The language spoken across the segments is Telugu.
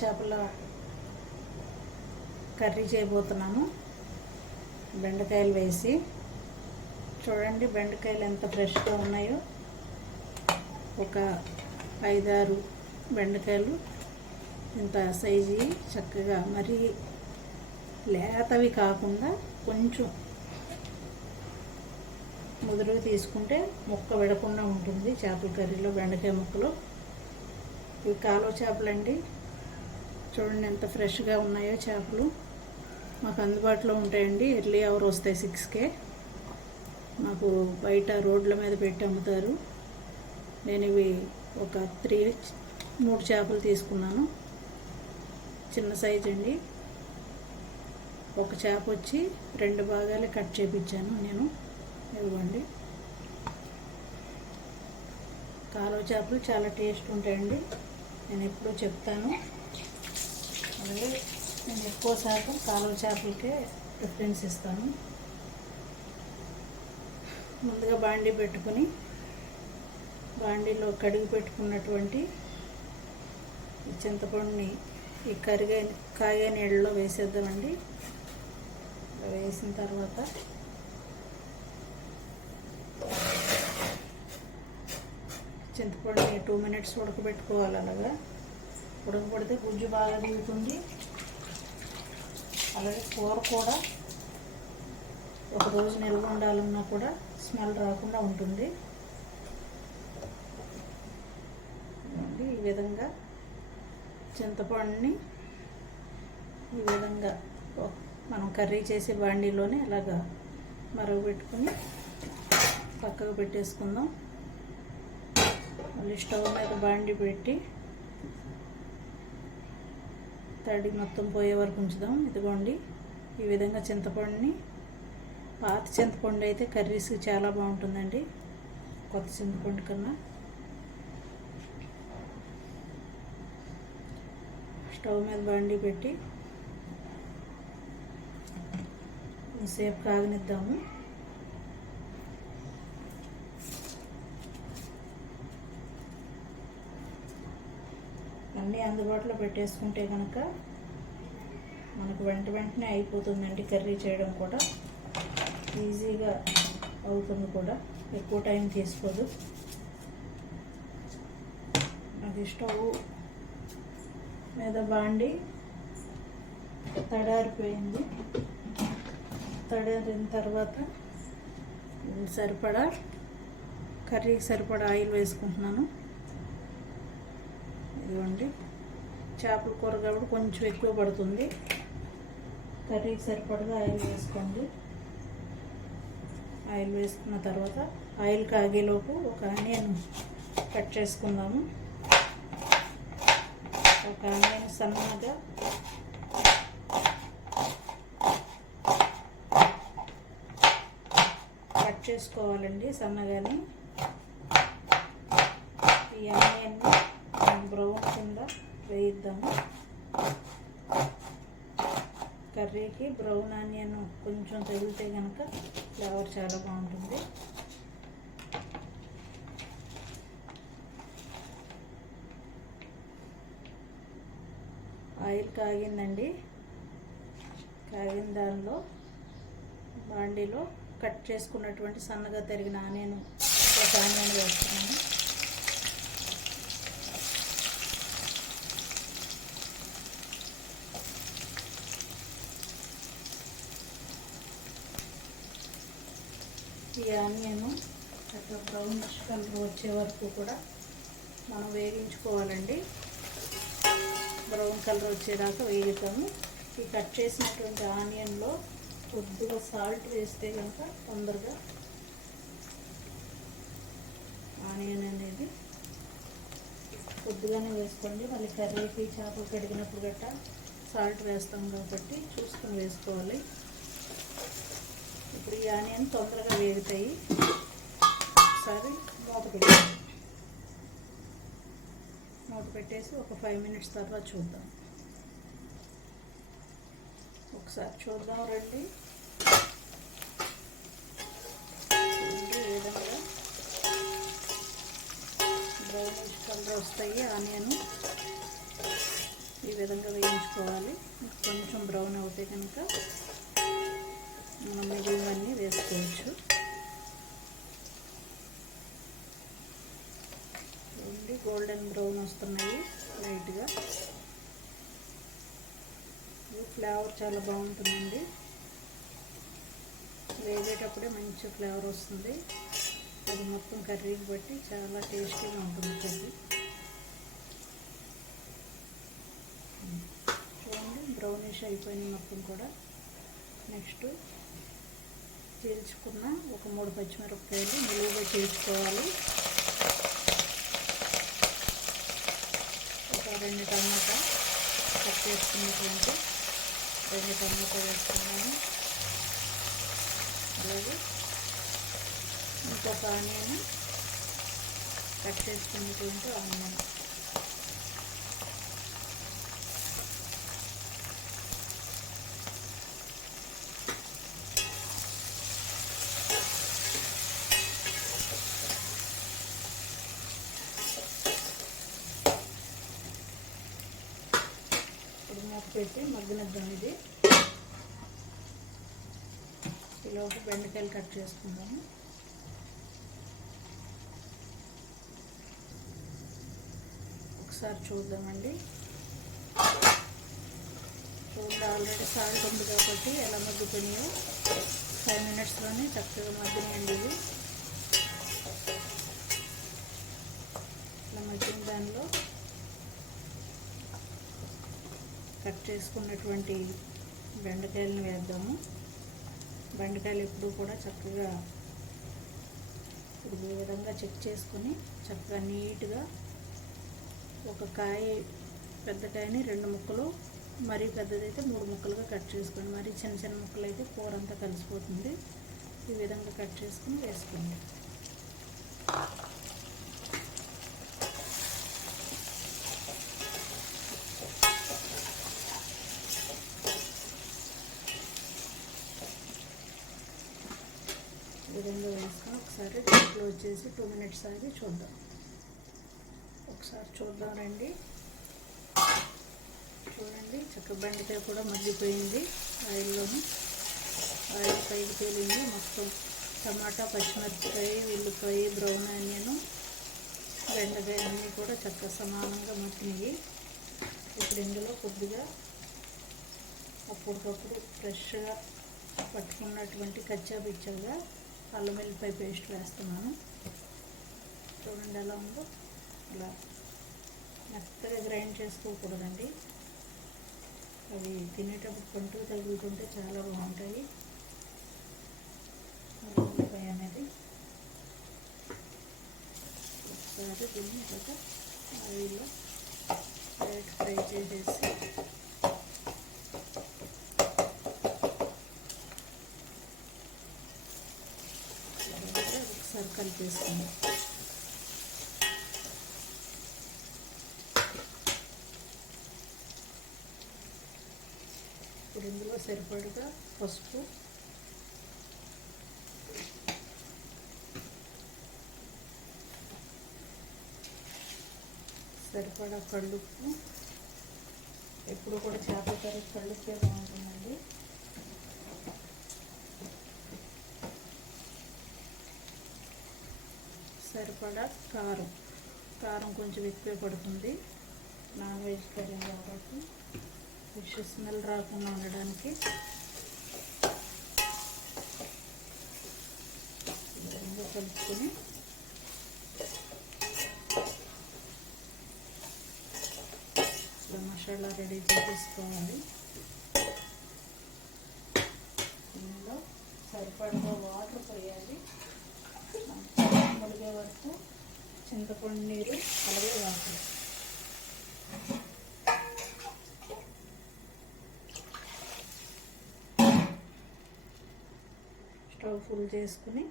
చేపల కర్రీ చేయబోతున్నాను బెండకాయలు వేసి చూడండి బెండకాయలు ఎంత ఫ్రెష్గా ఉన్నాయో. ఒక ఐదారు బెండకాయలు ఇంత సైజు చక్కగా మరీ లేతవి కాకుండా కొంచెం ముదురుగా తీసుకుంటే ముక్క విడకుండా ఉంటుంది చేపల కర్రీలో బెండకాయ ముక్కలు. ఇవి కాలువ చేపలండి. చూడండి ఎంత ఫ్రెష్గా ఉన్నాయో చేపలు. మాకు అందుబాటులో ఉంటాయండి. ఎర్లీ అవర్ వస్తాయి సిక్స్కే మాకు బయట రోడ్ల మీద పెట్టి అమ్ముతారు. నేను ఇవి ఒక త్రీ మూడు చేపలు తీసుకున్నాను. చిన్న సైజ్ అండి. ఒక చేప వచ్చి రెండు భాగాలు కట్ చేపించాను నేను. ఇవ్వండి. కాలువ చేపలు చాలా టేస్ట్ ఉంటాయండి. నేను ఎప్పుడూ చెప్తాను. అలాగే నేను ఎక్కువ శాతం కాలువ చేపలకే ప్రిఫరెన్స్ ఇస్తాను. ముందుగా బాండీ పెట్టుకుని బాండీలో కడిగి పెట్టుకున్నటువంటి చింతపండుని ఈ కరిగే కాగే నీళ్ళలో వేసేద్దామండి. వేసిన తర్వాత చింతపండుని టూ మినిట్స్ ఉడకబెట్టుకోవాలి అలాగా. ఉడకబడితే గుజ్జు బాగా దిగుతుంది అలాగే కూర కూడా ఒక రోజు నిల్వ ఉండాలన్నా కూడా స్మెల్ రాకుండా ఉంటుంది. ఈ విధంగా చింతపండుని ఈ విధంగా మనం కర్రీ చేసే బాండీలోనే అలాగా మరగబెట్టుకుని పక్కకు పెట్టేసుకుందాం. మళ్ళీ స్టవ్ మీద బాండి పెట్టి తడి మొత్తం పోయే వరకు ఉంచుదాం. ఇదిగోండి ఈ విధంగా చింతపండుని పాత చింతపండు అయితే కర్రీస్ చాలా బాగుంటుందండి కొత్త చింతపండు కన్నా. స్టవ్ మీద బండి పెట్టి సేపు కాగనిద్దాము. అన్నీ అందుబాటులో పెట్టేసుకుంటే కనుక మనకు వెంట వెంటనే అయిపోతుందండి కర్రీ చేయడం కూడా. ఈజీగా అవుతుంది కూడా. ఎక్కువ టైం తీసుకోదు. అది స్టవ్ మీద బాండి తడారిపోయింది. తడారిన తర్వాత సరిపడా కర్రీకి సరిపడా ఆయిల్ వేసుకుంటున్నాను. ఇదిగోండి. చేపల కూర కాబట్టి కొంచెం ఎక్కువ పడుతుంది. కర్రీకి సరిపడగా ఆయిల్ వేసుకోండి. ఆయిల్ వేసుకున్న తర్వాత ఆయిల్ కాగేలోపు ఒక ఆనియన్ కట్ చేసుకుందాము. ఒక ఆనియన్ సన్నగా కట్ చేసుకోవాలండి సన్నగాని. ఈ ఆనియన్ని బ్రౌన్ కింద వేయిద్దాము. కర్రీకి బ్రౌన్ ఆనియన్ కొంచెం తగిలితే కనుక ఫ్లేవర్ చాలా బాగుంటుంది. ఆయిల్ కాగిందండి. కాగిన దానిలో బాండీలో కట్ చేసుకున్నటువంటి సన్నగా తరిగిన ఆనియన్ ఒక ఆనియన్ వేస్తున్నాను. ఈ ఆనియన్ అట్లా బ్రౌన్ కలర్ వచ్చే వరకు కూడా మనం వేగించుకోవాలండి. బ్రౌన్ కలర్ వచ్చేదాకా వేగుతాము. ఈ కట్ చేసినటువంటి ఆనియన్లో కొద్దిగా సాల్ట్ వేస్తే కనుక తొందరగా ఆనియన్ అనేది కొద్దిగానే వేసుకోండి. మళ్ళీ కర్రీకి చేపలు కడిగినప్పుడు గట్ట సాల్ట్ వేస్తాం కాబట్టి చూసుకొని వేసుకోవాలి. ఇప్పుడు ఈ ఆనియన్ తొందరగా వేగుతాయి. ఒకసారి మూత పెట్టాలి మూత పెట్టేసి ఒక ఫైవ్ మినిట్స్ తర్వాత చూద్దాం. ఒకసారి చూద్దాం రండి. ఈ విధంగా బ్రౌనిష్ కలర్ వస్తాయి ఆనియన్. ఈ విధంగా వేయించుకోవాలి. కొంచెం బ్రౌన్ అవుతాయి కనుక మనం మిగిలినవన్నీ వేసుకోవచ్చు. చూడండి గోల్డెన్ బ్రౌన్ వస్తున్నాయి లైట్గా. ఫ్లేవర్ చాలా బాగుంటుందండి. వేగేటప్పుడే మంచి ఫ్లేవర్ వస్తుంది. అది మొత్తం కర్రీని బట్టి చాలా టేస్టీగా ఉంటుంది కర్రీ. చూడండి బ్రౌనిష్ అయిపోయింది మొత్తం కూడా. నెక్స్ట్ చీల్చుకున్న ఒక మూడు పచ్చిమిరపకాయలు నిలువుగా చీల్చుకోవాలి ఒక రెండు టమాటా కట్ చేసుకున్నటువంటి రెండు టమాటా వేసుకున్నాము అలాగే ఇంకొక ఆనియన్ కట్ చేసుకున్నటువంటి ఆనియన్. ఇప్పుడు మూత పెట్టి మగ్గినద్దాం ఇది. ఈలోపు బెండకాయలు కట్ చేసుకుందాము. ఒకసారి చూద్దామండి. చూడండి ఆల్రెడీ సాల్ట్ ఉంది కాబట్టి ఎలా మగ్గుతున్నాయో ఫైవ్ మినిట్స్లోనే చక్కగా మగ్గినాయండి ఇవి. ఇలా మగ్గిన దానిలో కట్ చేసుకున్నటువంటి బెండకాయలను వేద్దాము. బెండకాయలు ఎప్పుడూ కూడా చక్కగా ఇప్పుడు ఈ విధంగా చెక్ చేసుకొని చక్కగా నీట్గా ఒక కాయ పెద్ద కాయని రెండు ముక్కలు మరీ పెద్దదైతే మూడు ముక్కలుగా కట్ చేసుకోండి. మరీ చిన్న చిన్న ముక్కలు అయితే కూర అంతా కలిసిపోతుంది. ఈ విధంగా కట్ చేసుకుని వేసుకోండి ఈ విధంగా వేసుకొని ఒకసారి క్లోజ్ చేసి టూ మినిట్స్ ఆగి చూద్దాం. ఒకసారి చూద్దాం రండి చూడండి చక్క బెండకాయ కూడా మగ్గిపోయింది. ఆయిల్లోని ఆయిల్ పైకి తేలింది. మొత్తం టమాటా పచ్చిమిరపకాయ ఉల్లిపాయ బ్రౌన్ ఆనియన్ బెండకాయ అన్నీ కూడా చక్క సమానంగా మగ్గినాయి. ఇప్పుడు ఇందులో కొద్దిగా అప్పటికప్పుడు ఫ్రెష్గా పట్టుకున్నటువంటి కచ్చా పిచ్చగా అల్లం వెల్లిపాయ పేస్ట్ వేస్తున్నాను. చూడండి ఎలా ఉందో. ఇలా మెత్తగా గ్రైండ్ చేసుకోకూడదండి. అవి తినేటప్పుడు పంటలు తగులుతుంటే చాలా బాగుంటాయి. ఉల్లిపాయ అనేది. ఒకసారి దీన్ని ఒక ఆయిల్లో లైట్ ఫ్రై చేసేసి. తర్వాత ఒకసారి కలిపేసుకుందాం. ఇప్పుడు ఇందులో సరిపడగా పసుపు. సరిపడా కళ్ళుప్పు. ఎప్పుడు కూడా చేపల కర్రీ కళ్ళుప్పే బాగుంటుందండి. సరిపడా కారం. కారం కొంచెం ఎక్కువే పడుతుంది. నాన్ వెజ్ కర్రీ కాబట్టి. ఫిష్ స్మెల్ రాకుండా ఉండడానికి. విధంగా కలుపుకొని మసాలా రెడీ చేసేసుకోవాలి. ఇందులో సరిపడగా వాటర్ పోయాలి. ములిగే వరకు చింతపండు నీరు అలాగే వాటర్. స్టవ్ ఫుల్ చేసుకుని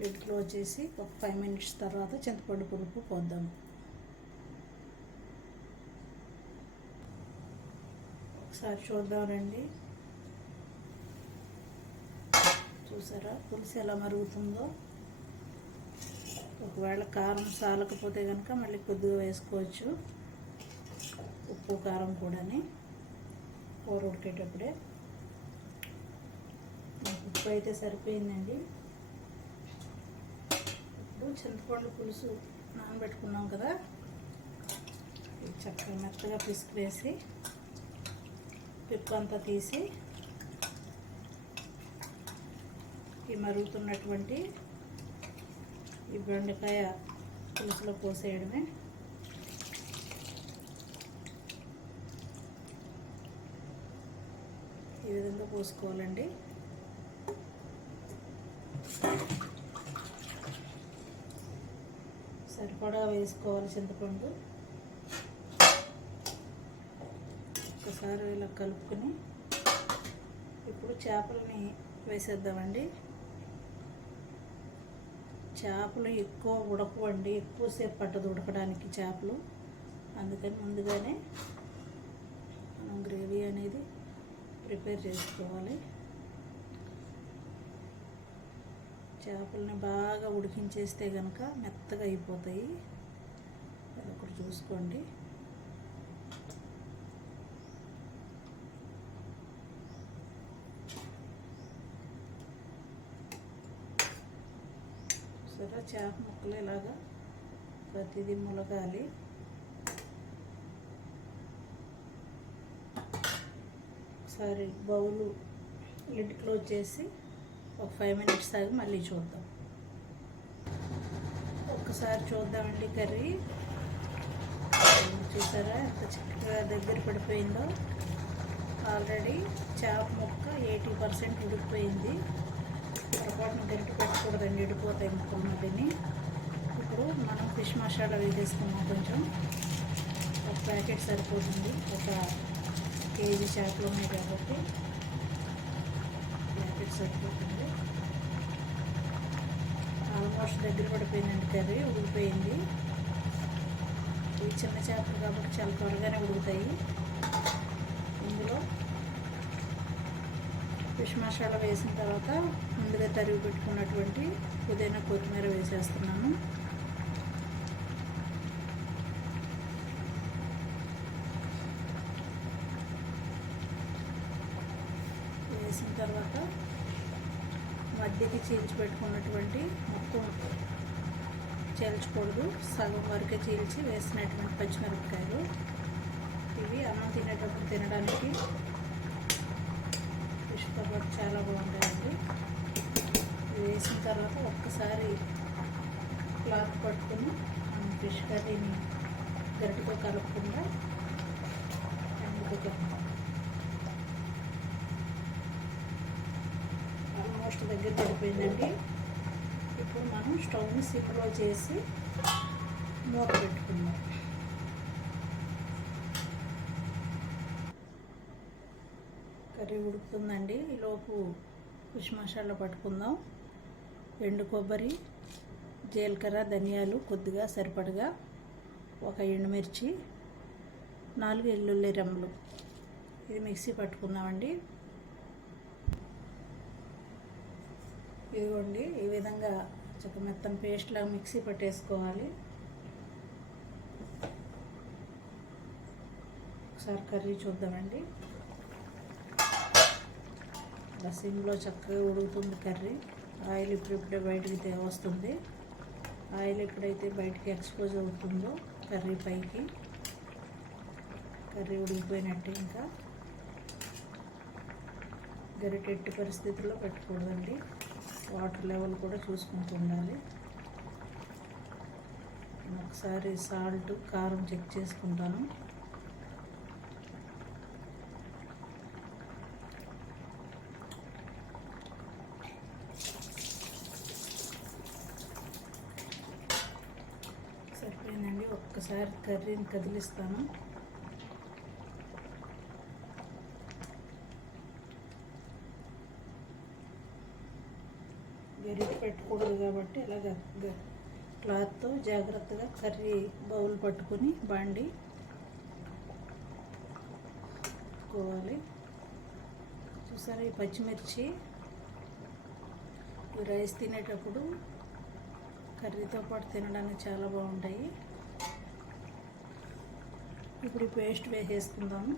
లిడ్ క్లోజ్ చేసి ఒక ఫైవ్ మినిట్స్ తర్వాత చింతపండు పులుపు పోద్దాం. ఒకసారి చూద్దామండి. చూసారా? పులుసు ఎలా మరుగుతుందో? ఒకవేళ కారం సాలకపోతే కనుక మళ్ళీ కొద్దిగా వేసుకోవచ్చు. ఉప్పు కారం కూడాని. కూర ఉడికేటప్పుడే. ఉప్పు అయితే సరిపోయిందండి. ఇప్పుడు చింతపండు పులుసు నానబెట్టుకున్నాం కదా. చక్కగా మెత్తగా పిసికివేసి పిప్పు అంతా తీసి ఈ మరుగుతున్నటువంటి ఈ బెండకాయ పులుసులో పోసేయడమే. ఈ పోసుకోవాలండి. సరిపడా వేసుకోవాలి చింతపండు. ఒకసారి ఇలా కలుపుకొని ఇప్పుడు చేపలని వేసేద్దామండి. చేపలు ఎక్కువ ఉడకవండి ఎక్కువసేపు పట్టదు ఉడకడానికి చేపలు. అందుకని ముందుగానే మనం గ్రేవీ అనేది ప్రిపేర్ చేసుకోవాలి. చేపలని బాగా ఉడికించేస్తే కనుక మెత్తగా అయిపోతాయి. అది ఒకటి చూసుకోండి. సరే చేప ముక్కలు ఇలాగా ప్రతిదీ ములగాలి. ఒకసారి బౌలు లిడ్ క్లోజ్ చేసి ఒక ఫైవ్ మినిట్స్ ఆగి మళ్ళీ చూద్దాం. ఒకసారి చూద్దామండి కర్రీ. చూసారా ఎంత చక్కగా దగ్గర పడిపోయిందో? ఆల్రెడీ చేప ముక్క ఎయిటీ పర్సెంట్ ఉడికిపోయింది. పొరపాటున గరిటి పెట్టకూడదండి ఎండిపోతాయి ముక్కలు ఇప్పుడు మనం ఫిష్ మసాలా వేసేసుకున్నాం కొంచెం. ఒక ప్యాకెట్ సరిపోతుంది. ఒక కేజీ చేపలు ఉన్నాయి కాబట్టి ప్యాకెట్ సరిపోతుంది. ఆల్మోస్ట్ దగ్గర పడిపోయిందండి కర్రీ ఉడికిపోయింది. ఇవి చిన్న చేపలు కాబట్టి చాలా త్వరగానే ఉడుకుతాయి. ఇందులో ఫిష్ మసాలా వేసిన తర్వాత ముందుగా తరిగి పెట్టుకున్నటువంటి పుదీనా కొత్తిమీర వేసేస్తున్నాను వేసిన తర్వాత మధ్యకి చీల్చి పెట్టుకున్నటువంటి మొత్తం చీల్చకూడదు. సగం వరకే చీల్చి వేసినటువంటి పచ్చిమిరపకాయలు. ఇవి అన్నం తినేటప్పుడు తినడానికి ఫిష్ కబాబ్ చాలా బాగుంటాయండి. వేసిన తర్వాత ఒక్కసారి క్లాత్ పట్టుకుని మనం ఫిష్ కర్రీని గరిటితో కలపకుండా అందుకు ఆల్మోస్ట్ దగ్గర పడిపోయిందండి. ఇప్పుడు మనం స్టవ్ని సిమ్లో చేసి మూత పెట్టుకుందాం. కర్రీ ఉడుకుతుందండి. ఈలోపు ఫిష్ మసాలా పట్టుకుందాం. ఎండు కొబ్బరి జీలకర్ర ధనియాలు కొద్దిగా సరిపడగా ఒక ఎండుమిర్చి నాలుగు ఎల్లుల్లి రెమ్మలు. ఇది మిక్సీ పట్టుకుందామండి. ఇదిగోండి ఈ విధంగా చక్క మెత్తని పేస్ట్లాగా మిక్సీ పట్టేసుకోవాలి. ఒకసారి కర్రీ చూద్దామండి. ఇలా చక్కగా ఉడుకుతుంది కర్రీ. ఆయిల్ ఇప్పుడిప్పుడే బయటికి వస్తుంది. ఆయిల్ ఎప్పుడైతే బయటికి ఎక్స్పోజ్ అవుతుందో కర్రీ పైకి. కర్రీ ఉడికిపోయినట్టు ఇంకా. గరిటెట్టి పరిస్థితుల్లో పెట్టకూడదండి. వాటర్ లెవెల్ కూడా చూసుకుంటూ ఉండాలి. ఒకసారి సాల్ట్ కారం చెక్ చేసుకుంటాను. సరిపోయిందండి. ఒక్కసారి కర్రీని కదిలిస్తాను గరిటె పెట్టకూడదు క్లాత్తో జాగ్రత్తగా కర్రీ బౌల్ పట్టుకొని బాండి పెట్టుకోవాలి. చూసారా ఈ పచ్చిమిర్చి? ఈ రైస్ తినేటప్పుడు కర్రీతో పాటు తినడానికి చాలా బాగుంటాయి. ఇప్పుడు పేస్ట్ వేసేసుకుందాము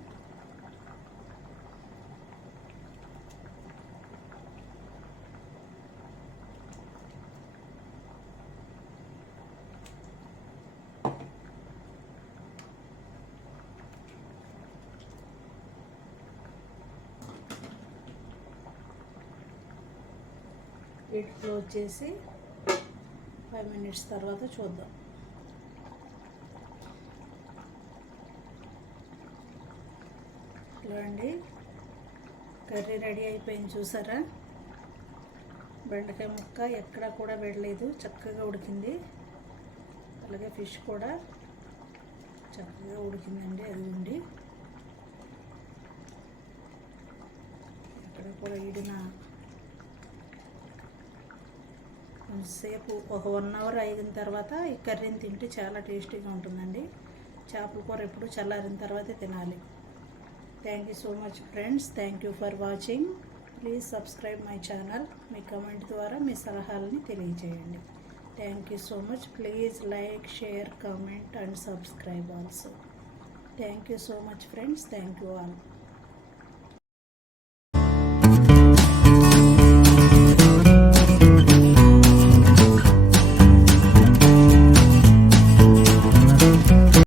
లిడ్ క్లోజ్ చేసి ఫైవ్ మినిట్స్ తర్వాత చూద్దాం. హలో అండి కర్రీ రెడీ అయిపోయింది చూసారా? బెండకాయ ముక్క ఎక్కడా కూడా వెళ్ళలేదు చక్కగా ఉడికింది. అలాగే ఫిష్ కూడా చక్కగా ఉడికిందండి అది ఉండి. ఎక్కడ కూడా ఈడిన సేపు ఒక వన్ అవర్ అయిన తర్వాత ఈ కర్రీని తింటే చాలా టేస్టీగా ఉంటుందండి. చేపల కూర ఎప్పుడు చల్లారిన తర్వాతే తినాలి. Thank you so much friends thank you for watching please subscribe my channel me comment ద్వారా మీ సలహాలని తెలియజేయండి. Thank you so much please like share comment and subscribe also thank you so much friends thank you all